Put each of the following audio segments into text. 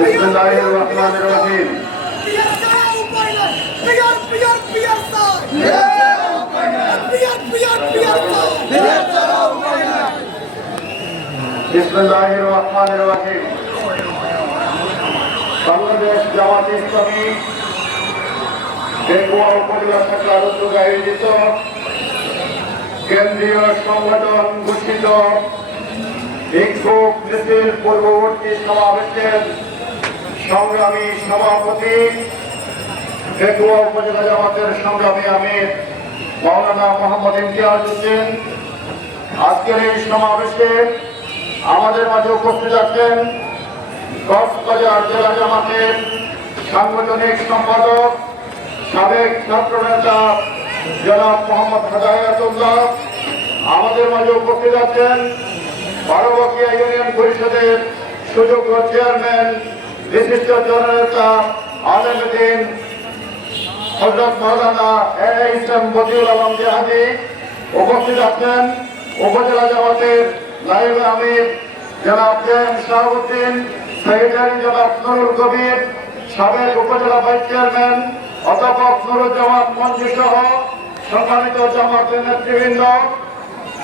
বিসমিল্লাহির রহমানির রহিম। বিসমিল্লাহির রহমানির রহিম। বাংলাদেশ জামাতে ইসলামী পেকুয়া উপজেলা শাখার উদ্যোগে আয়োজিত কেন্দ্রীয় সংগঠন ঘোষিত বিক্ষোভ মিছিল পূর্ববর্তী সমাবেশের সংগ্রামী সভাপতি পেকুয়া উপজেলা জামাতের সংগ্রামী আমির মাওলানা মোহাম্মদ ইমতিয়াজ হোসেন, আজকের এই সমাবেশে আমাদের মাঝে উপস্থিত আছেন কক্সবাজার জেলা জামাতের সাংগঠনিক সম্পাদক সাবেক ছাত্রনেতা জনাব মোহাম্মদ হেদায়েতুল্লাহ। আমাদের মাঝে উপস্থিত আছেন বারোবাকিয়া ইউনিয়ন পরিষদের সুযোগ্য চেয়ারম্যান বিশিষ্ট জননেতা আলেমউদ্দিন হযরত মাওলানা ইসলাম বদিউল আলম জিহাদি। উপস্থিত আছেন উপজেলা জামাতের নায়েব আমির জনাব শাহাবুদ্দিন, সেক্রেটারি জনাব নুরুল কবির, সাবেক উপজেলা ভাইস চেয়ারম্যান অধ্যাপক নুরুজ্জামান মঞ্জু সহ সম্মানিত জামাতের নেতৃবৃন্দ,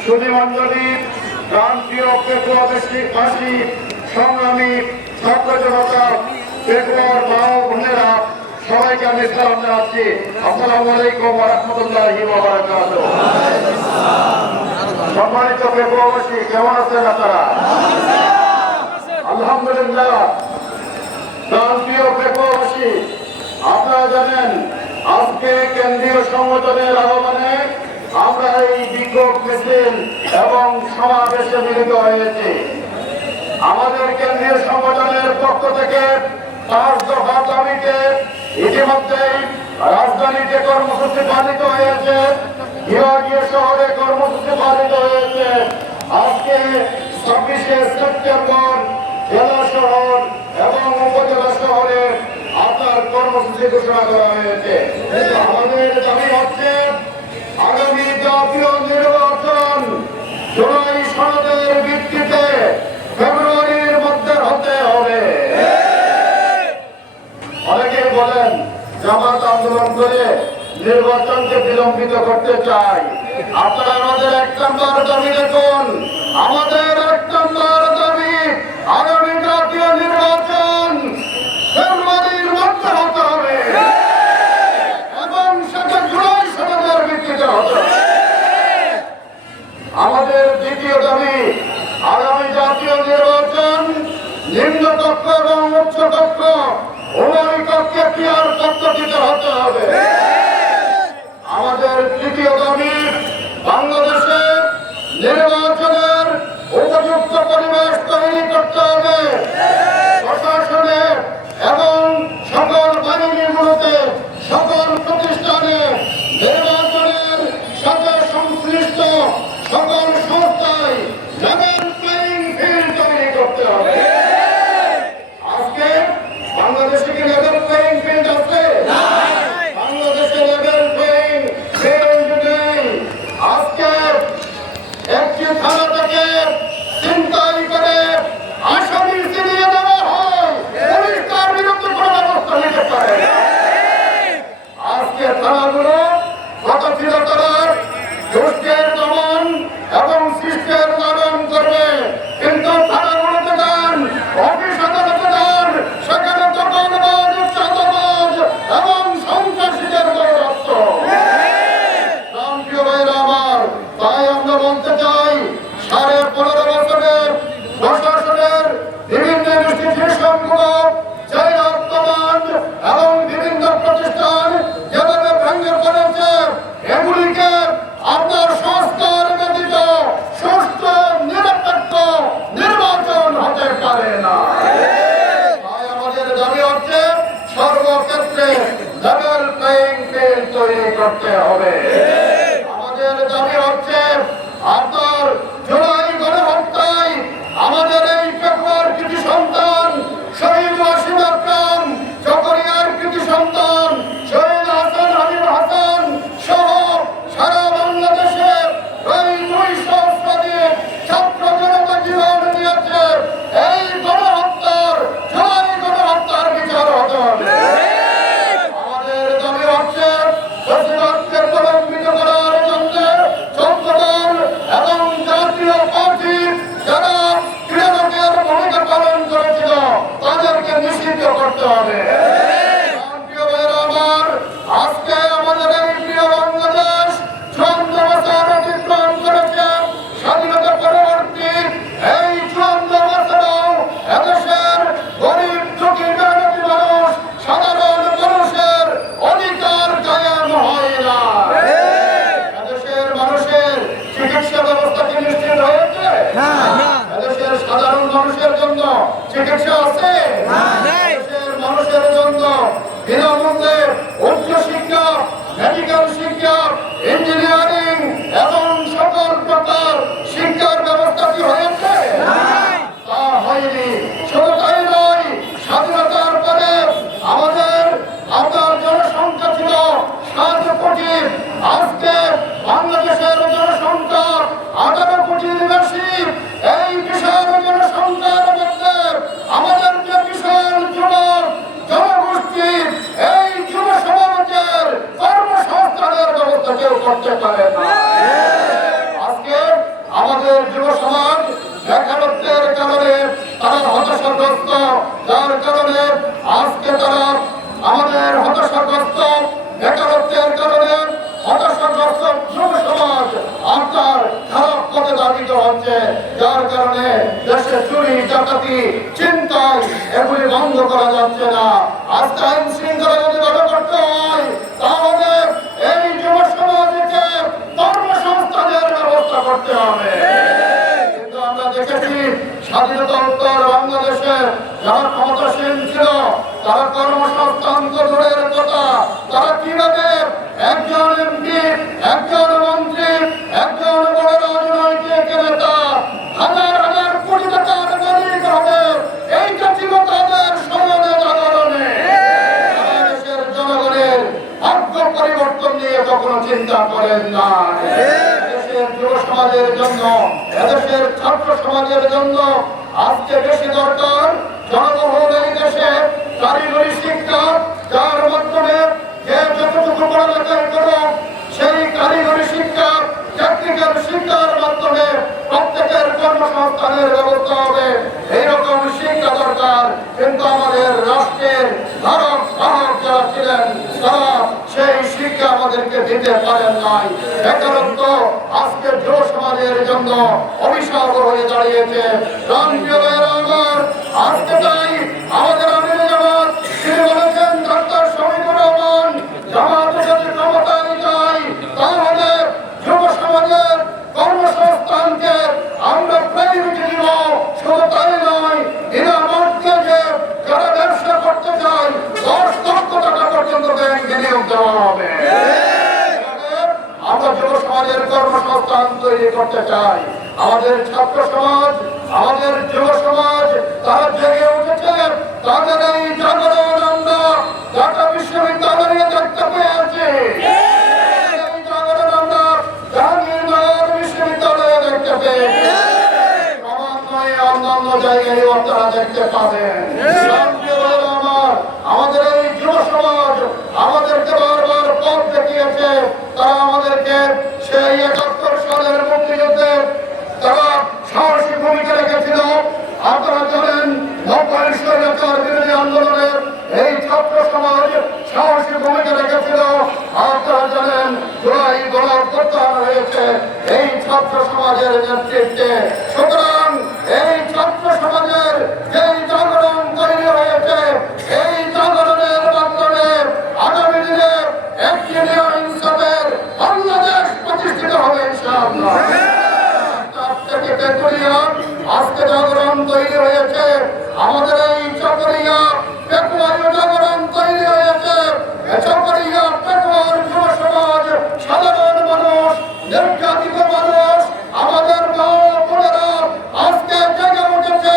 সুধীমণ্ডলী, প্রান্তীয় পেকুয়াবাসী, সংগ্রামী ছাত্র জনতা, পেকুয়ার মা ও বোনেরা, সবাইকে আমি সালাম জানাচ্ছি। আসসালামু আলাইকুম ওয়া রাহমাতুল্লাহি ওয়া বারাকাতুহু। সম্মানিত পেকুয়াবাসী, কেমন আছেন আপনারা? আলহামদুলিল্লাহ। প্রান্তীয় পেকুয়াবাসী, আপনারা জানেন আজকে কেন্দ্রীয় সংগঠনের আহ্বানে আমরা এই বিক্ষোভ মিছিল এবং সমাবেশে মিলিত হয়েছি। আমাদের কেন্দ্রীয় সংগঠনের পক্ষ থেকে 5 দফা দাবিতে ইতিমধ্যেই রাজধানীতে কর্মসূচি পালিত হয়েছে, বিভাগীয় শহরে কর্মসূচি পালিত হয়েছে। আজকে 26শে সেপ্টেম্বর জেলা শহর এবং উপজেলা শহরে আপনার কর্মসূচি ঘোষণা করা হয়েছে। আমাদের দাবি হচ্ছে আগামী জাতীয় নির্বাচন জুলাই সনদের ভিত্তিতে ফেব্রুয়ারির মধ্যে হতে হবে। অনেকে বলেন জামাত আন্দোলন করে নির্বাচনকে বিলম্বিত করতে চাই। আপনারা আমাদের 1 নম্বর দাবি দেখুন, আমাদের 1 নম্বর দাবি আগামী জাতীয় নির্বাচন ফেব্রুয়ারির মধ্যে হতে হবে এবং সেটা জুলাই সনদের ভিত্তিতে হতে হবে। আমাদের দ্বিতীয় দাবি আগামী জাতীয় নির্বাচন নিম্ন কক্ষ এবং উচ্চ কক্ষ উভয় কক্ষে পিয়ার পদ্ধতিতে হতে হবে। আমাদের তৃতীয় দাবি বাংলাদেশে নির্বাচনের উপযুক্ত পরিবেশ তৈরি করতে হবে। প্রশাসনে এবং সকল বাহিনীগুলোতে, সকল প্রতিষ্ঠানে নির্বাচনের সাথে সংশ্লিষ্ট সকল সংস্থায় লেভেল প্লেইং ফিল্ড তৈরি করতে হবে। আজকে বাংলাদেশে কি লেভেল প্লেইং ফিল্ড আছে? বাংলাদেশে লেভেল প্লেইং ফিল্ড নেই। আজকে একটি থানা থেকে ছিনতাই করে আসামি ছিনিয়ে দেওয়া হয়, পুলিশ তার বিরুদ্ধে কোনো ব্যবস্থা নিতে পারে না। আজকে থানাগুলো গতিশীলতার দুষ্টের দমন এবং শিষ্টের লালন করবে, কিন্তু থানাগুলোতে যান, অফিস আদালতে যান, সেখানে দখলবাজ, চাঁদাবাজ এবং সন্ত্রাসীদের দৌরাত্ম্য। প্রিয় ভাইরা আমার, তাই আমরা বলতে চাই 15.5 বছরের প্রশাসনের বিভিন্ন ইনস্টিটিউশনগুলো সেই আত্মবান এবং বিভিন্ন প্রতিষ্ঠান যেভাবে ভেঙে পড়েছে, এগুলিকে আপনার সংস্কার ব্যতীত সুষ্ঠু নিরপেক্ষ নির্বাচন হতে পারে না। তাই আমাদের দাবি হচ্ছে সর্বক্ষেত্রে লেভেল প্লেইং ফিল্ড তৈরি করতে হবে। আমাদের দাবি হচ্ছে আপনার জুলাই গণহত্যায় আমাদের এই পেকুয়ার কৃতি সন্তান শহীদ ওয়াসিম আকরাম, চকরিয়ার কৃতি সন্তান শহীদ হাসান হাবিব হাসান সহ সারা বাংলাদেশে প্রায় 200 শতাধিক ছাত্র জনতা জীবন দিয়েছে। এই গণহত্যার, জুলাই গণহত্যা করতে হবে। প্রিয় ভাইয়েরা আমার, আজকে আমাদের এই প্রিয় বাংলাদেশ 54 বছর অতিক্রম করেছে। স্বাধীনতা পরবর্তী এই 54 বছরেও এদেশের গরিব দুঃখী মেহনতি মানুষ, সাধারণ মানুষের অধিকার কায়েম হয় না। এদেশের মানুষের চিকিৎসা ব্যবস্থা কি নিশ্চিত হয়েছে? এদেশের সাধারণ মানুষের জন্য চিকিৎসা আছে? এদেশের মানুষের জন্য বিনামূল্যে উচ্চ শিক্ষা, মেডিকেল শিক্ষা, ইঞ্জিনিয়ারিং এবং সকল প্রকার শিক্ষার ব্যবস্থা কি হয়েছে? তা হয়নি। শুধু তাই নয়, স্বাধীনতার পরে আপনার জনসংখ্যা ছিল 7 কোটি, আজকে বাংলাদেশের জনসংখ্যা 18 কোটির বেশি। এই বিশাল জনসংখ্যার মধ্যে আমাদের যে বিশাল যুবক জনগোষ্ঠী, এই যুব সমাজের কর্মসংস্থানের ব্যবস্থা কেউ করতে পারে না। আজকে আমাদের যুব সমাজ বেকারত্বের কারণে তারা হতাশাগ্রস্ত, যার কারণে আজকে তারা আমাদের হতাশাগ্রস্ত, বেকারত্বের কারণে হতাশাগ্রস্ত যুব সমাজ আপনার খারাপ পথে ধাবিত হচ্ছে, যার কারণে দেশে চুরি ডাকাতি চিন্তায় এগুলি বন্ধ করা যাচ্ছে না। আজকে আইন শৃঙ্খলা যদি ভালো করতে হয়, তাহলে এই যুব সমাজকে কর্মসংস্থানের ব্যবস্থা করতে হবে। কিন্তু আমরা দেখেছি স্বাধীনতা উত্তর বাংলাদেশে যারা ক্ষমতাসীন ছিল, তারা কর্মসংস্থান তো দূরের কথা, তারা কিভাবে একজন এমপি, একজন মন্ত্রী, একজন বড় রাজনৈতিক নেতা হাজার হাজার কোটি টাকার মালিক হবে, এইটা ছিল তাদের সময়ে জাগরণে। দেশের জনগণের ভাগ্য পরিবর্তন নিয়ে কখনো চিন্তা করেন না। এদেশের যুব সমাজের জন্য, এদেশের ছাত্র সমাজের জন্য আজকে বেশি দরকার জনবহুল এই দেশে কারিগরি শিক্ষা, যার মাধ্যমে যে যতটুকু পড়ালেখা করো সেই কারিগরি শিক্ষা, টেকনিক্যাল শিক্ষার মাধ্যমে প্রত্যেকের কর্মসংস্থানের ব্যবস্থা হবে। এইরকম শিক্ষা দরকার। কিন্তু আমাদের রাষ্ট্রের ধারক বাহক যারা ছিলেন, তারা সেই শিক্ষা আমাদেরকে দিতে পারেন নাই। বেকারত্ব আজকে যুব সমাজের জন্য অভিশাপ হয়ে দাঁড়িয়েছে। আজকে তাই আমাদের আমির জামাত তিনি বলেছেন, ডাক্তার শফিকুর রহমান, জামাত যদি ক্ষমতায় যায় তাহলে যুব সমাজের কর্মসংস্থানকে আমরা প্রায়োরিটি দিব। শুধু তাই নয়, বিনামূল্যে যে যারা ব্যবসা করতে চায় 10 লক্ষ টাকা পর্যন্ত ব্যাংক বিনিয়োগ দেওয়া হবে। আমরা যুব সমাজের কর্মসংস্থান তৈরি করতে চাই। আমাদের ছাত্র সমাজ, আমাদের যুব সমাজ তারা জেগে উঠেছে। তাদের এই জাগরণ আমরা ঢাকা বিশ্ববিদ্যালয়ে দেখতে পেয়েছি। এই জাগরণ আমরা জাহাঙ্গীরনগর বিশ্ববিদ্যালয়ে দেখতে পেয়েছি। ক্রমান্বয়ে অন্যান্য জায়গায় আপনারা দেখতে পাবেন। আমাদের এই যুব সমাজ আমাদেরকে বারবার পথ দেখিয়েছে। তারা আমাদেরকে সেই ৭১ সালের মুক্তিযুদ্ধে তারা সাহসী ভূমিকা রেখেছিল। আপনারা জানেন ৯০ স্বৈরাচার বিরোধী আন্দোলনের এই ছাত্র সমাজ সাহসী ভূমিকা রেখেছিল। আপনারা জানেন জুলাই গণঅভ্যুত্থান হয়েছে এই ছাত্র সমাজের নেতৃত্বে। সুতরাং এই ছাত্র সমাজের যেই জাগরণ তৈরি হয়েছে, এই জাগরণের মাধ্যমে আগামী দিনে একটি ন্যায় ইনসাফের বাংলাদেশ প্রতিষ্ঠিত হবে ইনশাআল্লাহ। আজকে জাগরণ তৈরি হয়েছে, আমাদের এই চকরিয়া পেকুয়ার জাগরণ তৈরি হয়েছে। চকরিয়া পেকুয়ার যুব সমাজ, সাধারণ মানুষ, নির্যাতিত মানুষ, আমাদের মা বোনেরা আজকে জেগে উঠেছে।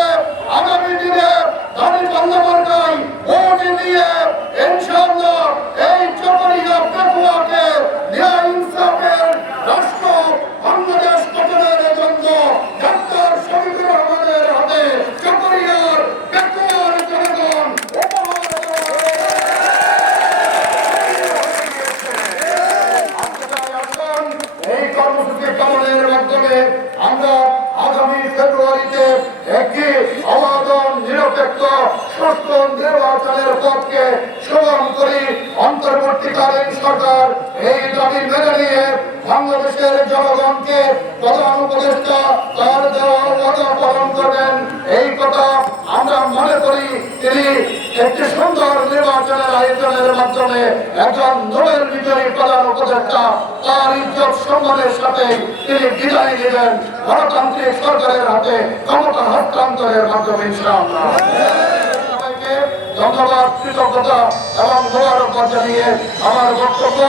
আগামী দিনে দাড়ি বন্দ্যোপাধ্যায় ভোট দিয়ে ইনশাআল্লাহ এই চকরিয়া পেকুয়াকে ন্যায় ইনসাফের রাষ্ট্র বাংলাদেশ গঠনের জন্য ডাক্তার শফিকুর রহমানের হাতে চকরিয়ার পেকুয়ার জনগণ এই কর্মসূচি পালনের মাধ্যমে আমরা আগামী ফেব্রুয়ারিতে একটি অবাধ, নিরপেক্ষ, সুস্থ সুষ্ঠু নির্বাচনের পথকে সুগম করি। অন্তর্বর্তীকালীন সরকার এই দাবি মেনে নিয়ে বাংলাদেশের জনগণকে প্রধান উপদেষ্টা তার দেওয়া ওয়াদা পালন করবেন, এই কথা আমরা মনে করি। তিনি একটি সুন্দর নির্বাচনের আয়োজনের মাধ্যমে একজন নোবেল বিজয়ী প্রধান উপদেষ্টা তার ইজ্জত সম্মানের সাথে তিনি বিদায় নেবেন গণতান্ত্রিক সরকারের হাতে ক্ষমতা হস্তান্তরের মাধ্যমে ইনশাআল্লাহ। সবাইকে ধন্যবাদ, কৃতজ্ঞতা এবং মোবারকবাদ জানিয়ে আমার বক্তব্য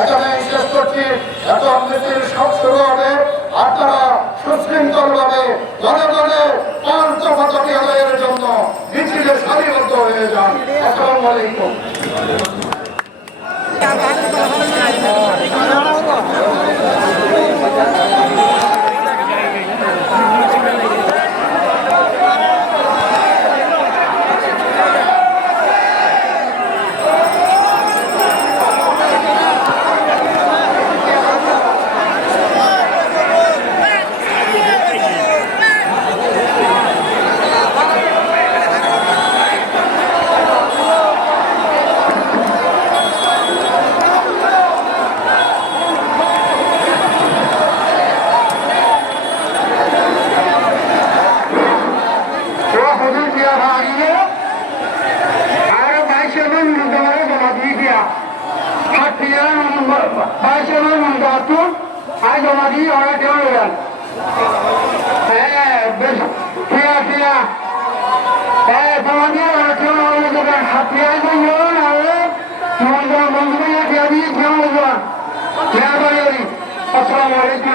এখানেই শেষ করছি। এখন মিছিল সব শুরু হবে। আপনারা সুশৃঙ্খল ভাবে ঘরে ঘরে 5 দফা দাবি আদায়ের জন্য মিছিলে সারিবদ্ধ হয়ে যান। আসসালামু আলাইকুম। Assalamu alaikum.